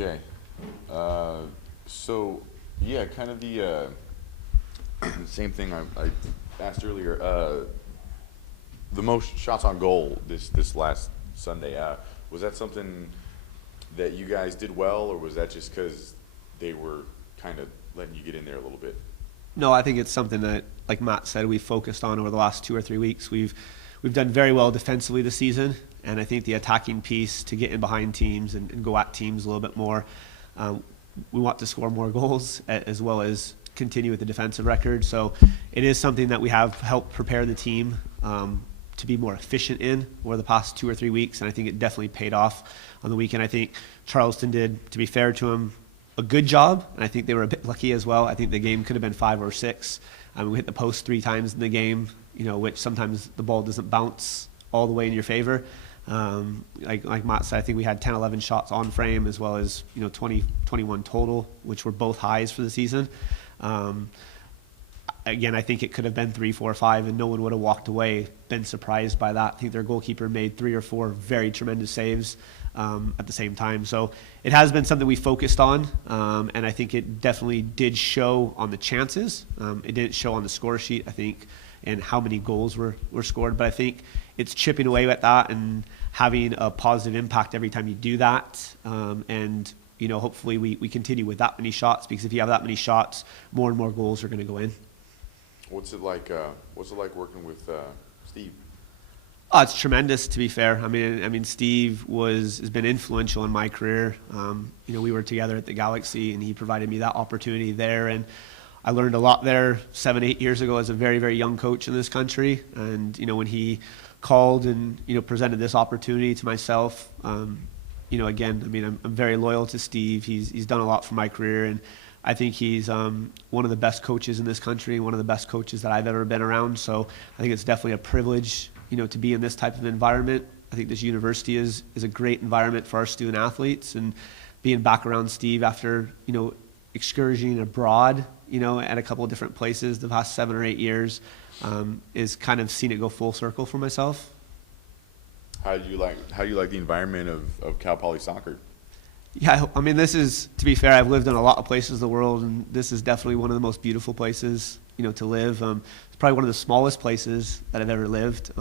Okay. So, yeah, kind of the same thing I asked earlier. The most shots on goal this last Sunday. Was that something that you guys did well, or was that just because they were kind of letting you get in there a little bit? No, I think it's something that, like Matt said, we've focused on over the last 2 or 3 weeks. We've done very well defensively this season, and I think the attacking piece to get in behind teams and go at teams a little bit more. We want to score more goals as well as continue with the defensive record. So it is something that we have helped prepare the team to be more efficient in over the past 2 or 3 weeks, and I think it definitely paid off on the weekend. I think Charleston did, to be fair to them, a good job, and I think they were a bit lucky as well. I think the game could have been 5 or 6. We hit the post 3 times in the game, which sometimes the ball doesn't bounce all the way in your favor. Like Matt said, I think we had 10, 11 shots on frame as well as 20, 21 total, which were both highs for the season. Again, I think it could have been 3, 4, 5, and no one would have walked away, been surprised by that. I think their goalkeeper made 3 or 4 very tremendous saves at the same time. So it has been something we focused on, and I think it definitely did show on the chances. It didn't show on the score sheet, I think, and how many goals were scored. But I think it's chipping away at that and having a positive impact every time you do that. And hopefully we continue with that many shots, because if you have that many shots, more and more goals are going to go in. What's it like working with Steve? Oh, it's tremendous, to be fair. I mean, Steve has been influential in my career. We were together at the Galaxy, and he provided me that opportunity there, and I learned a lot there 7, 8 years ago as a very, very young coach in this country. And when he called and presented this opportunity to myself, again, I'm very loyal to Steve. He's done a lot for my career, and I think he's one of the best coaches in this country, one of the best coaches that I've ever been around. So I think it's definitely a privilege, to be in this type of environment. I think this university is a great environment for our student athletes, and being back around Steve after, excursioning abroad, at a couple of different places the past 7 or 8 years, is kind of seen it go full circle for myself. How do you like the environment of Cal Poly soccer? Yeah, this is, to be fair, I've lived in a lot of places in the world, and this is definitely one of the most beautiful places, to live. It's probably one of the smallest places that I've ever lived,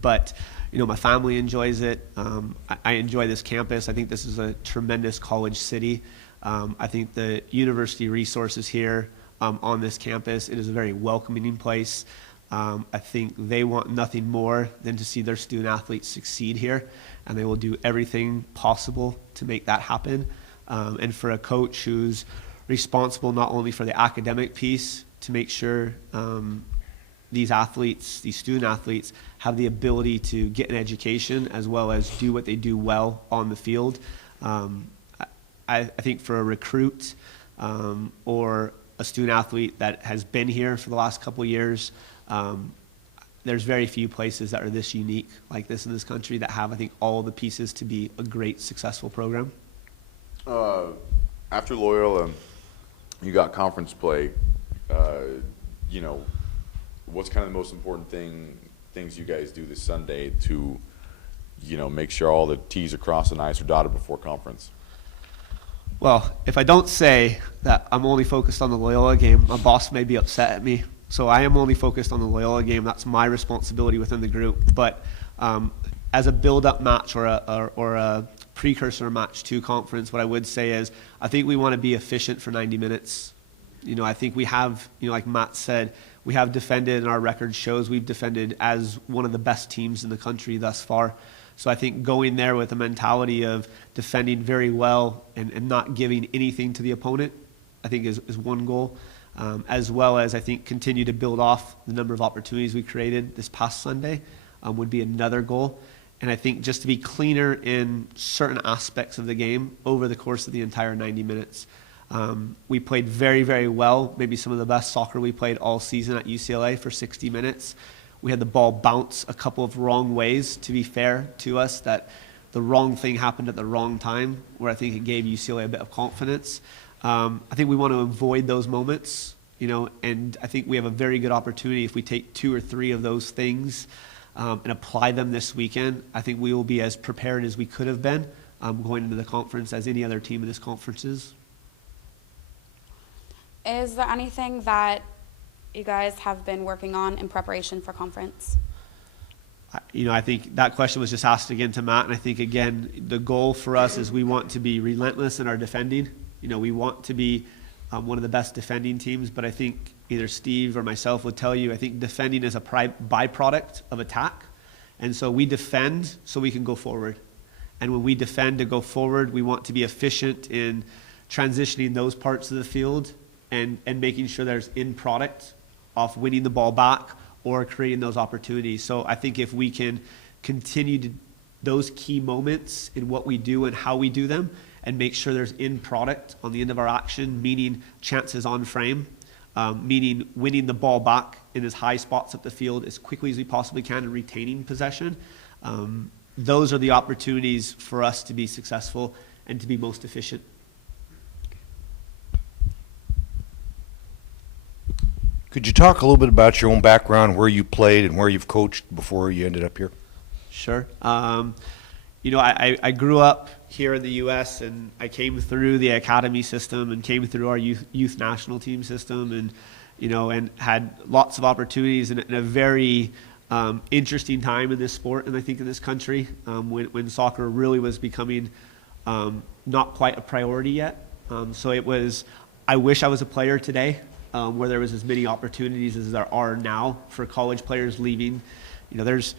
but my family enjoys it. I enjoy this campus. I think this is a tremendous college city. I think the university resources here on this campus, it is a very welcoming place. I think they want nothing more than to see their student athletes succeed here, and they will do everything possible to make that happen. And for a coach who's responsible not only for the academic piece, to make sure these student athletes, have the ability to get an education as well as do what they do well on the field. I think for a recruit or a student athlete that has been here for the last couple of years, there's very few places that are this unique like this in this country that have, I think, all the pieces to be a great, successful program. After Loyola, you got conference play. What's kind of the most important things you guys do this Sunday to, make sure all the T's are crossed and I's are dotted before conference? Well, if I don't say that I'm only focused on the Loyola game, my boss may be upset at me. So I am only focused on the Loyola game. That's my responsibility within the group. But as a build-up match or a precursor match to conference, what I would say is I think we want to be efficient for 90 minutes. I think we have, like Matt said, we have defended, and our record shows we've defended as one of the best teams in the country thus far. So I think going there with a mentality of defending very well and not giving anything to the opponent, I think is one goal. As well as, I think, continue to build off the number of opportunities we created this past Sunday would be another goal. And I think just to be cleaner in certain aspects of the game over the course of the entire 90 minutes. We played very, very well, maybe some of the best soccer we played all season at UCLA for 60 minutes. We had the ball bounce a couple of wrong ways, to be fair to us, that the wrong thing happened at the wrong time, where I think it gave UCLA a bit of confidence. I think we want to avoid those moments, and I think we have a very good opportunity if we take 2 or 3 of those things and apply them this weekend. I think we will be as prepared as we could have been going into the conference as any other team in this conference is. Is there anything that you guys have been working on in preparation for conference? I think that question was just asked again to Matt, and I think, again, the goal for us is we want to be relentless in our defending. We want to be one of the best defending teams, but I think either Steve or myself would tell you, I think defending is a byproduct of attack. And so we defend so we can go forward. And when we defend to go forward, we want to be efficient in transitioning those parts of the field and making sure there's end product off winning the ball back or creating those opportunities. So I think if we can continue to those key moments in what we do and how we do them and make sure there's end product on the end of our action, meaning chances on frame, meaning winning the ball back in as high spots up the field as quickly as we possibly can and retaining possession. Those are the opportunities for us to be successful and to be most efficient. Could you talk a little bit about your own background, where you played and where you've coached before you ended up here? Sure. I grew up here in the U.S. and I came through the academy system and came through our youth national team system and had lots of opportunities in a very interesting time in this sport and I think in this country when soccer really was becoming not quite a priority yet. So it was, I wish I was a player today where there was as many opportunities as there are now for college players leaving. There's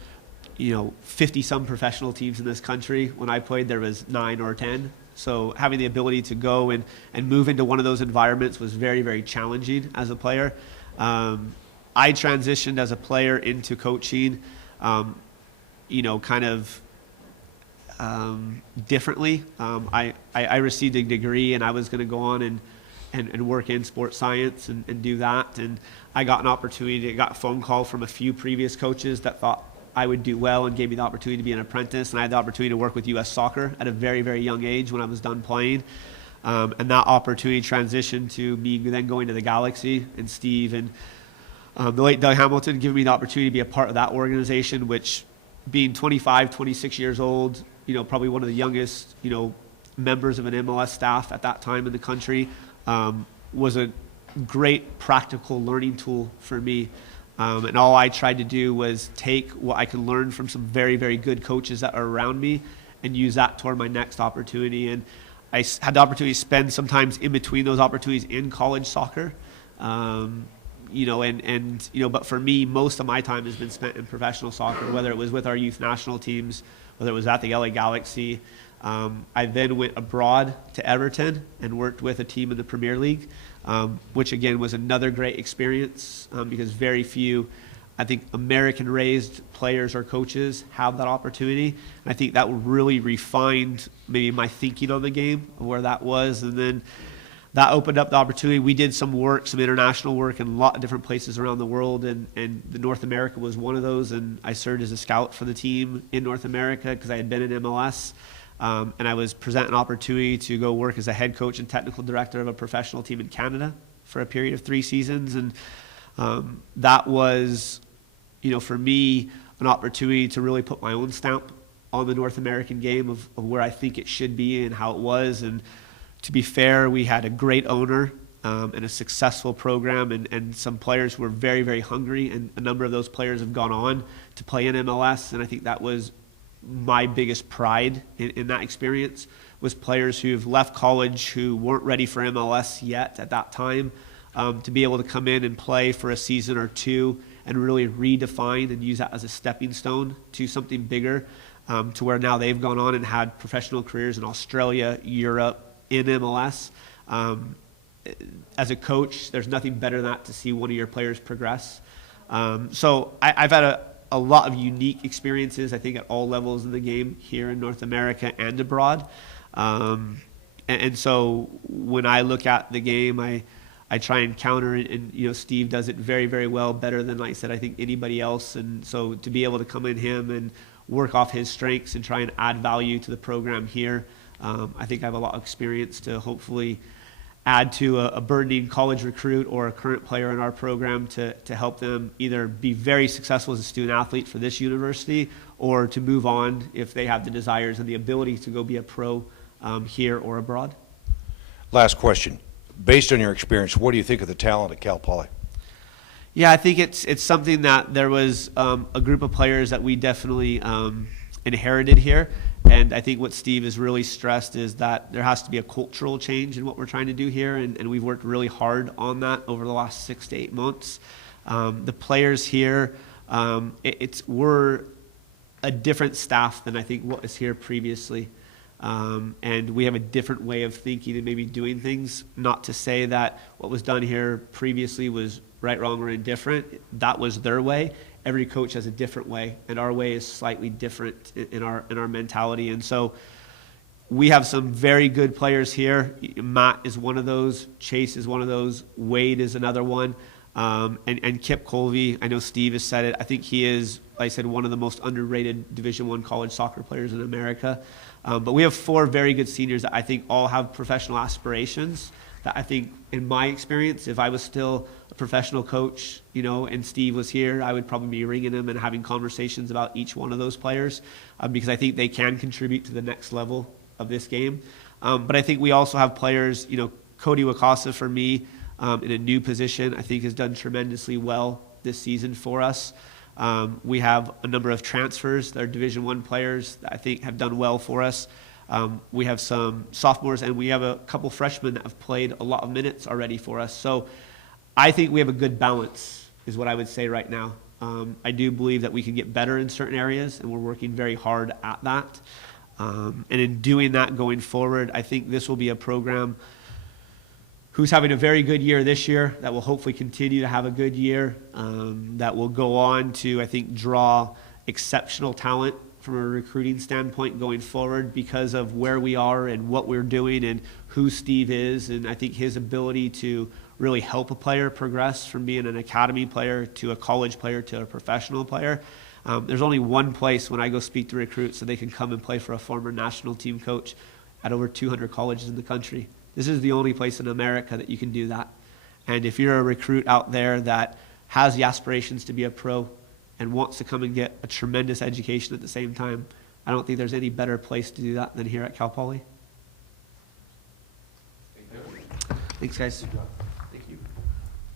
50 some professional teams in this country. When I played, there was 9 or 10. So having the ability to go and move into one of those environments was very, very challenging as a player. I transitioned as a player into coaching, differently. I received a degree and I was going to go on and work in sports science and do that. And I got an opportunity, I got a phone call from a few previous coaches that thought I would do well and gave me the opportunity to be an apprentice. And I had the opportunity to work with U.S. Soccer at a very, very young age when I was done playing. And that opportunity transitioned to me then going to the Galaxy and Steve and the late Doug Hamilton giving me the opportunity to be a part of that organization, which being 25, 26 years old, probably one of the youngest, members of an MLS staff at that time in the country, was a great practical learning tool for me. And all I tried to do was take what I could learn from some very, very good coaches that are around me and use that toward my next opportunity. And I had the opportunity to spend sometimes in between those opportunities in college soccer. But for me, most of my time has been spent in professional soccer, whether it was with our youth national teams, whether it was at the LA Galaxy. I then went abroad to Everton and worked with a team in the Premier League, which again was another great experience because very few, I think, American-raised players or coaches have that opportunity. And I think that really refined maybe my thinking on the game of where that was. And then that opened up the opportunity. We did some international work in a lot of different places around the world, and the North America was one of those. And I served as a scout for the team in North America because I had been in MLS. And I was presented an opportunity to go work as a head coach and technical director of a professional team in Canada for a period of 3 seasons. And that was, for me, an opportunity to really put my own stamp on the North American game of where I think it should be and how it was. And to be fair, we had a great owner and a successful program and some players who were very, very hungry. And a number of those players have gone on to play in MLS. And I think that was my biggest pride in that experience was players who've left college who weren't ready for MLS yet at that time, to be able to come in and play for a season or 2 and really redefine and use that as a stepping stone to something bigger, to where now they've gone on and had professional careers in Australia, Europe, in MLS. As a coach, there's nothing better than that to see one of your players progress. So I've had a lot of unique experiences, I think, at all levels of the game here in North America and abroad. And so when I look at the game, I try and counter it, and Steve does it very, very well, better than, like I said, I think anybody else. And so to be able to come in him and work off his strengths and try and add value to the program here, I think I have a lot of experience to hopefully add to a burgeoning college recruit or a current player in our program to help them either be very successful as a student athlete for this university or to move on if they have the desires and the ability to go be a pro here or abroad. Last question. Based on your experience, what do you think of the talent at Cal Poly? Yeah, I think it's something that there was a group of players that we definitely inherited here. And I think what Steve has really stressed is that there has to be a cultural change in what we're trying to do here. And we've worked really hard on that over the last 6 to 8 months. The players here, we're a different staff than I think what was here previously. And we have a different way of thinking and maybe doing things. Not to say that what was done here previously was right, wrong, or indifferent. That was their way. Every coach has a different way, and our way is slightly different in our mentality. And so we have some very good players here. Matt is one of those. Chase is one of those. Wade is another one. And Kip Colvey, I know Steve has said it. I think he is, like I said, one of the most underrated Division I college soccer players in America. But we have 4 very good seniors that I think all have professional aspirations. That I think, in my experience, if I was still a professional coach, and Steve was here, I would probably be ringing him and having conversations about each one of those players because I think they can contribute to the next level of this game. But I think we also have players, Cody Wakasa for me in a new position, I think has done tremendously well this season for us. We have a number of transfers that are Division I players that I think have done well for us. We have some sophomores, and we have a couple freshmen that have played a lot of minutes already for us. So I think we have a good balance, is what I would say right now. I do believe that we can get better in certain areas, and we're working very hard at that. And in doing that going forward, I think this will be a program who's having a very good year this year, that will hopefully continue to have a good year, that will go on to, I think, draw exceptional talent from a recruiting standpoint going forward because of where we are and what we're doing and who Steve is. And I think his ability to really help a player progress from being an academy player to a college player to a professional player. There's only one place when I go speak to recruits so they can come and play for a former national team coach at over 200 colleges in the country. This is the only place in America that you can do that. And if you're a recruit out there that has the aspirations to be a pro and wants to come and get a tremendous education at the same time, I don't think there's any better place to do that than here at Cal Poly. Thanks, guys.